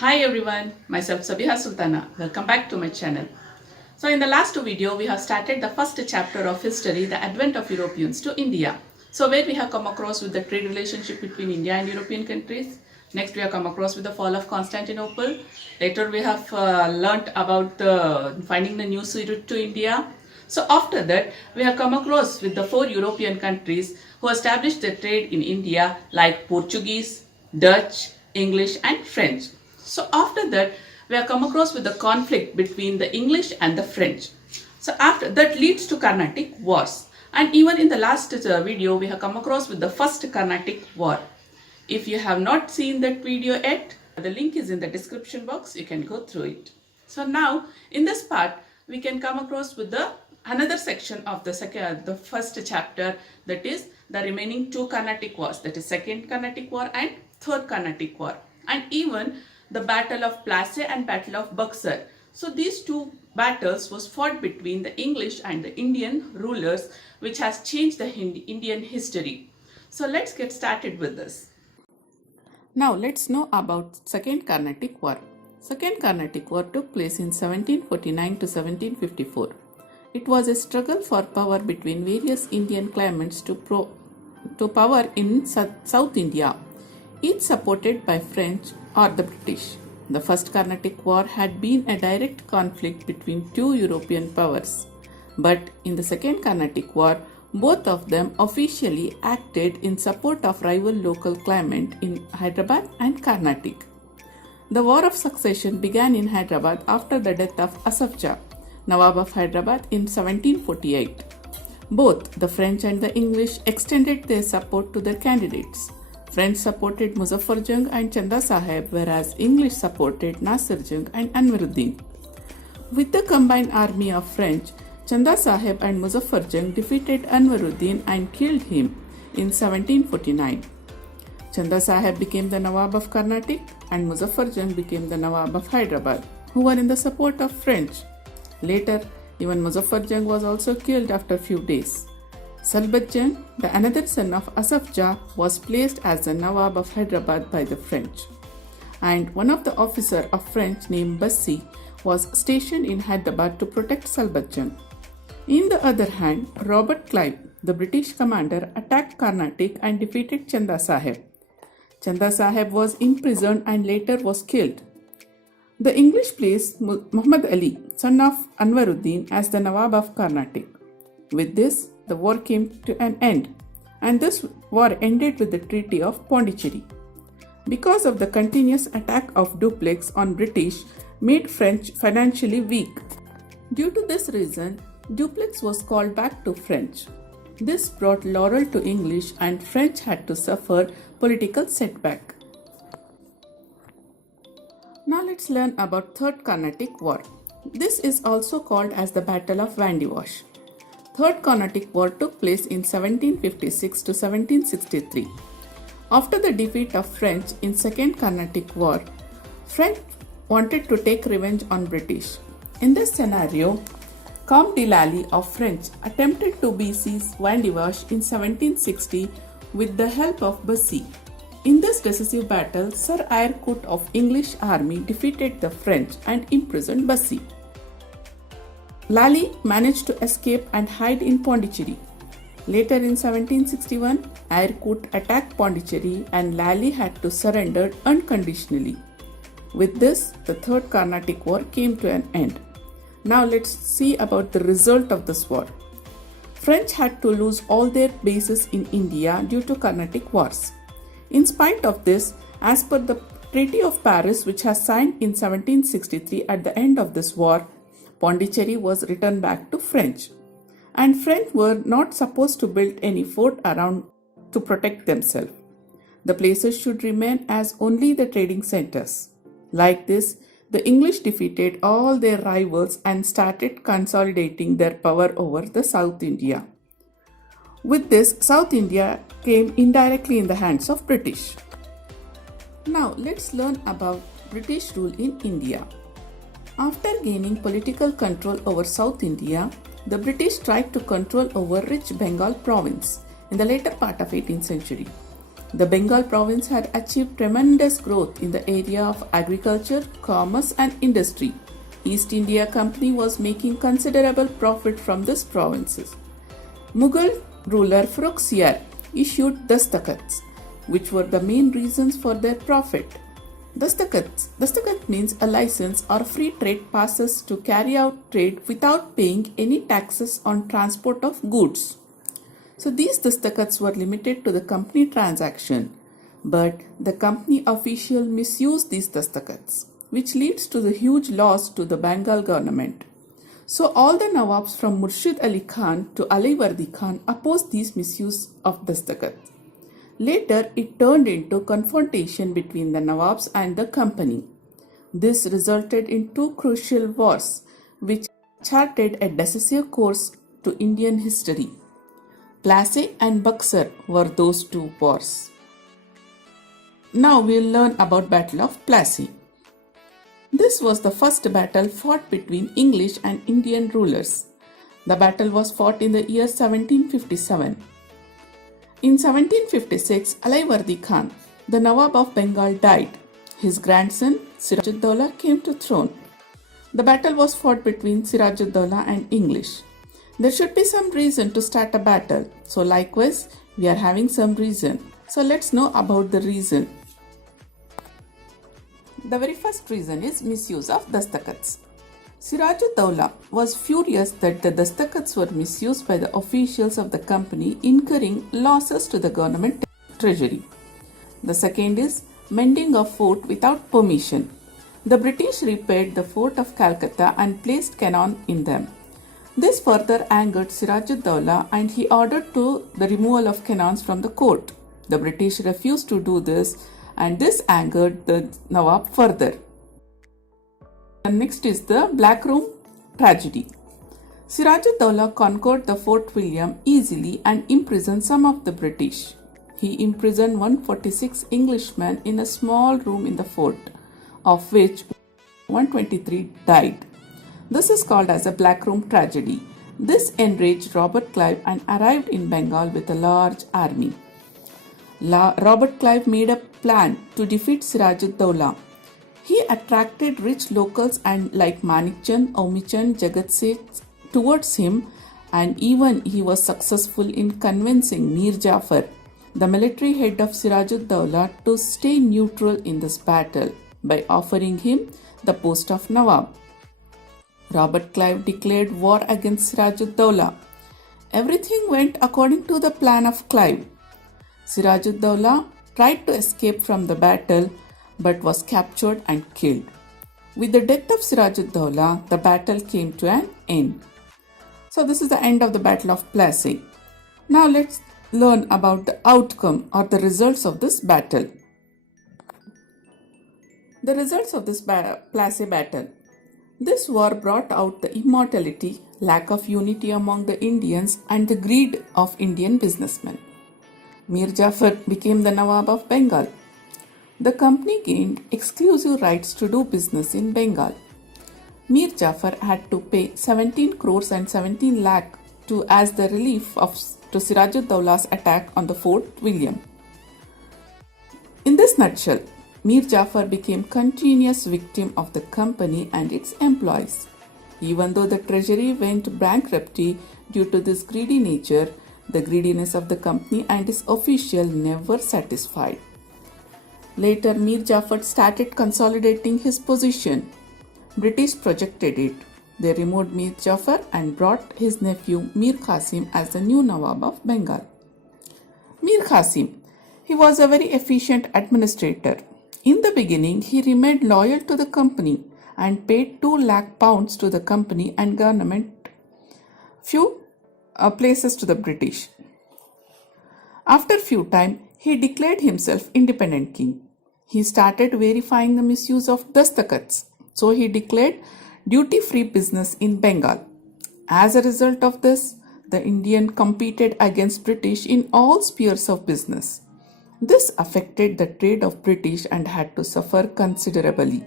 Hi everyone, myself Sabiha Sultana. Welcome back to my channel. So in the last video, we have started the first chapter of history, the advent of Europeans to India. So where we have come across with the trade relationship between India and European countries. Next we have come across with the fall of Constantinople. Later we have learnt about finding the new sea route to India. So after that, we have come across with the 4 European countries who established the trade in India like Portuguese, Dutch, English and French. So after that, we have come across with the conflict between the English and the French. So after that leads to Carnatic Wars. And even in the last video, we have come across with the first Carnatic War. If you have not seen that video yet, the link is in the description box. You can go through it. So now in this part, we can come across with the another section of the first chapter, that is the remaining 2 Carnatic Wars, that is second Carnatic War and third Carnatic War, and even the Battle of PLASSEY and Battle of BUXAR. So these 2 battles was fought between the English and the Indian rulers, which has changed the Indian history. So let's get started with this. Now let's know about Second Carnatic War. Second Carnatic War took place in 1749 to 1754. It was a struggle for power between various Indian claimants to power in South India, each supported by French or the British. The First Carnatic War had been a direct conflict between 2 European powers, but in the Second Carnatic War, both of them officially acted in support of rival local claimant in Hyderabad and Carnatic. The War of Succession began in Hyderabad after the death of Asaf Jah, Nawab of Hyderabad, in 1748. Both the French and the English extended their support to their candidates. French supported Muzaffar Jung and Chanda Sahib, whereas English supported Nasir Jung and Anwaruddin. With the combined army of French, Chanda Sahib and Muzaffar Jung defeated Anwaruddin and killed him in 1749. Chanda Sahib became the Nawab of Carnatic and Muzaffar Jung became the Nawab of Hyderabad, who were in the support of French. Later, even Muzaffar Jung was also killed after a few days. Salbat Jung, the another son of Asaf Jah, was placed as the Nawab of Hyderabad by the French. And one of the officers of French named Bassi was stationed in Hyderabad to protect Salbat Jung. In the other hand, Robert Clive, the British commander, attacked Carnatic and defeated Chanda Sahib. Chanda Sahib was imprisoned and later was killed. The English placed Muhammad Ali, son of Anwaruddin, as the Nawab of Carnatic. With this, the war came to an end, and this war ended with the Treaty of Pondicherry. Because of the continuous attack of Dupleix on British made French financially weak. Due to this reason, Dupleix was called back to French. This brought laurel to English and French had to suffer political setback. Now let's learn about Third Carnatic War. This is also called as the Battle of Vandewash. Third Carnatic War took place in 1756 to 1763. After the defeat of French in Second Carnatic War, French wanted to take revenge on British. In this scenario, Count de Lally of French attempted to besiege Vandewash in 1760 with the help of Bassi. In this decisive battle, Sir Eyre Coote of English army defeated the French and imprisoned Bassi. Lally managed to escape and hide in Pondicherry. Later in 1761, Eyre Coote attacked Pondicherry and Lally had to surrender unconditionally. With this, the Third Carnatic War came to an end. Now let's see about the result of this war. French had to lose all their bases in India due to Carnatic Wars. In spite of this, as per the Treaty of Paris, which was signed in 1763, at the end of this war, Pondicherry was returned back to French, and French were not supposed to build any fort around to protect themselves. The places should remain as only the trading centers. Like this, the English defeated all their rivals and started consolidating their power over the South India. With this, South India came indirectly in the hands of British. Now let's learn about British rule in India. After gaining political control over South India, the British tried to control over rich Bengal province in the later part of 18th century. The Bengal province had achieved tremendous growth in the area of agriculture, commerce and industry. East India Company was making considerable profit from these provinces. Mughal ruler Firozshah issued dastakats, which were the main reasons for their profit. Dastakat means a license or free trade passes to carry out trade without paying any taxes on transport of goods. So these dastakats were limited to the company transaction, but the company official misused these dastakats, which leads to the huge loss to the Bengal government. So all the Nawabs from Murshid Ali Khan to Alivardi Khan opposed these misuse of dastakat. Later, it turned into confrontation between the Nawabs and the company. This resulted in two crucial wars, which charted a decisive course to Indian history. PLASSEY and BUXAR were those two wars. Now we'll learn about Battle of PLASSEY. This was the first battle fought between English and Indian rulers. The battle was fought in the year 1757. In 1756, Alivardi Khan, the Nawab of Bengal, died. His grandson, Siraj-ud-Dowlah, came to throne. The battle was fought between Siraj-ud-Dowlah and English. There should be some reason to start a battle. So likewise, we are having some reason. So let's know about the reason. The very first reason is misuse of dastakats. Siraj-ud-Dowlah was furious that the dastakats were misused by the officials of the company, incurring losses to the government treasury. The second is mending of fort without permission. The British repaired the fort of Calcutta and placed cannon in them. This further angered Siraj-ud-Dowlah and he ordered the removal of cannons from the court. The British refused to do this and this angered the Nawab further. Next is the Black Room tragedy. Siraj-ud-Dowlah conquered the Fort William easily and imprisoned some of the British. He imprisoned 146 Englishmen in a small room in the fort, of which 123 died. This is called as a Black Room tragedy. This enraged Robert Clive and arrived in Bengal with a large army. Robert Clive made a plan to defeat Siraj-ud-Dowlah. He attracted rich locals and like Manikchand, Omichand, Jagat towards him, and even he was successful in convincing Mir Jafar, the military head of Siraj-ud-Dowlah, to stay neutral in this battle by offering him the post of Nawab. Robert Clive declared war against Siraj-ud-Dowlah. Everything went according to the plan of Clive. Siraj-ud-Dowlah tried to escape from the battle but was captured and killed. With the death of Siraj-ud-Dowlah, the battle came to an end. So this is the end of the Battle of PLASSEY. Now let's learn about the outcome or the results of this battle. The results of this PLASSEY battle. This war brought out the immorality, lack of unity among the Indians and the greed of Indian businessmen. Mir Jafar became the Nawab of Bengal. The company gained exclusive rights to do business in Bengal. Mir Jafar had to pay 17 crores and 17 lakh as the relief to Siraj-ud-Dowlah's attack on the Fort William. In this nutshell, Mir Jafar became continuous victim of the company and its employees. Even though the treasury went bankrupt due to this greedy nature, the greediness of the company and its official never satisfied. Later, Mir Jafar started consolidating his position. British projected it. They removed Mir Jafar and brought his nephew Mir Qasim as the new Nawab of Bengal. Mir Qasim, he was a very efficient administrator. In the beginning, he remained loyal to the company and paid 2 lakh pounds to the company and government, few places to the British. After few time, he declared himself independent king. He started verifying the misuse of dastakats. So he declared duty-free business in Bengal. As a result of this, the Indian competed against British in all spheres of business. This affected the trade of British and had to suffer considerably.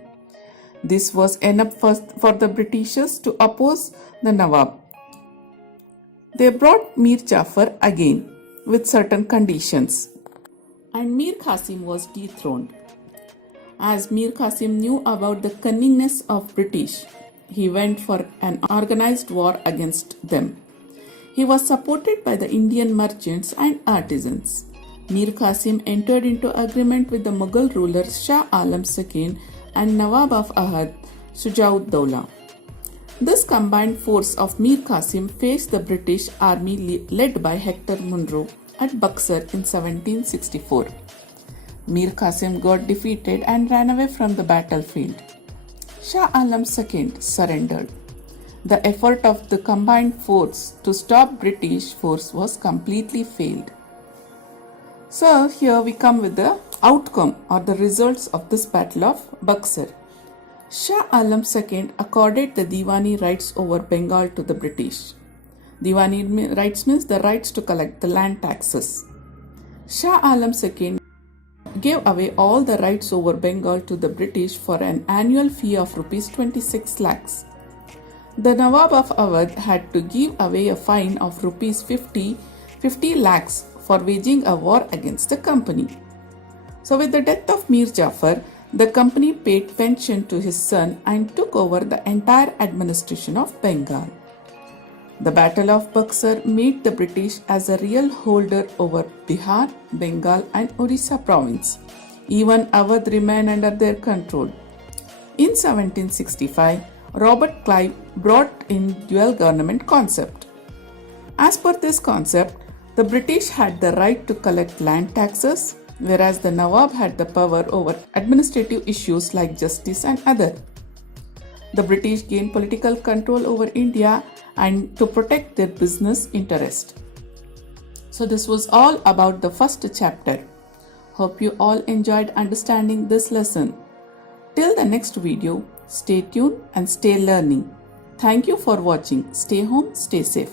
This was enough for the Britishers to oppose the Nawab. They brought Mir Jafar again with certain conditions. and Mir Qasim was dethroned. As Mir Qasim knew about the cunningness of British, he went for an organized war against them. He was supported by the Indian merchants and artisans. Mir Qasim entered into agreement with the Mughal rulers Shah Alam II and Nawab of Ahad, Shujaud-Dowla. This combined force of Mir Qasim faced the British army led by Hector Munro at BUXAR in 1764. Mir Qasim got defeated and ran away from the battlefield. Shah Alam II surrendered. The effort of the combined force to stop British force was completely failed. So here we come with the outcome or the results of this battle of BUXAR. Shah Alam II accorded the Diwani rights over Bengal to the British. Diwani rights means the rights to collect the land taxes. Shah Alam II gave away all the rights over Bengal to the British for an annual fee of rupees 26 lakhs. The Nawab of Awadh had to give away a fine of rupees 50 lakhs for waging a war against the company. So with the death of Mir Jafar, the company paid pension to his son and took over the entire administration of Bengal. The Battle of Buxar made the British as a real holder over Bihar, Bengal and Orissa province. Even Awadh remained under their control. In 1765, Robert Clive brought in dual government concept. As per this concept, the British had the right to collect land taxes, whereas the Nawab had the power over administrative issues like justice and other. The British gained political control over India and to protect their business interest. So this was all about the first chapter. Hope you all enjoyed understanding this lesson. Till the next video, stay tuned and stay learning. Thank you for watching. Stay home, stay safe.